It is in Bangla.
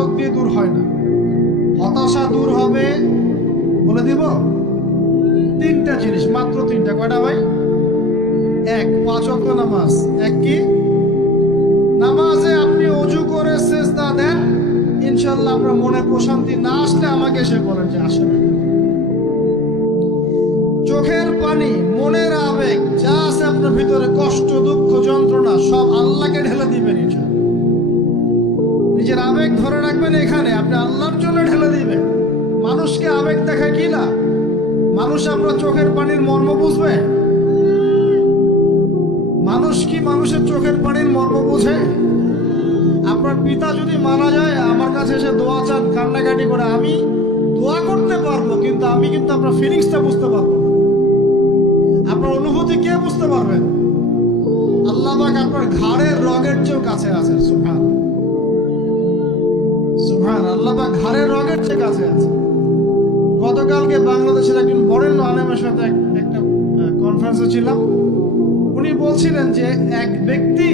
আবাদত দিয়ে দূর হয় না। হতাশা দূর হবে, বলে দিব, তিনটা জিনিস, মাত্র তিনটা। কয়টা ভাই? এক, 5 ওয়াক্ত নামাজ। এক কি? নামাজে আপনি অজু করে সিজদা দেন, ইনশাআল্লাহ আপনার মনে প্রশান্তি না আসলে আমাকে এসে বলেন যে আসলে। চোখের পানি, মনের আবেগ যা আছে আপনার ভিতরে, কষ্ট, দুঃখ, যন্ত্রণা, সব আল্লাহকে ঢেলে দিবেন ইনশাআল্লাহ। নিজের আবেগ ধরে রাখবেন এখানে, আপনি আল্লাহর জন্য ঢেলে দিবেন। মানুষকে আবেগ দেখায় কি না? মানুষ আপনার চোখের পানির মর্ম বুঝবে? মানুষ কি মানুষের চোখের পানির মর্ম বোঝে? আপনার পিতা যদি মারা যায়, আমার কাছে এসে দোয়া চান কান্নাকাটি করে, আমি দোয়া করতে পারবো, কিন্তু আমি কিন্তু আপনার ফিলিংসটা বুঝতে পারবো না। আপনার অনুভূতি কে বুঝতে পারবেন? আল্লাহ পাক আপনার ঘাড়ের রগের চেয়েও কাছে আছেন। সুবহান সুবহান, আল্লাহ পাক ঘাড়ের রগের চেয়ে কাছে আছে। গতকালকে বাংলাদেশের একজন বরেণ্য আলেমের সাথে একটা কনফারেন্সে ছিলাম। উনি বলছিলেন যে এক ব্যক্তি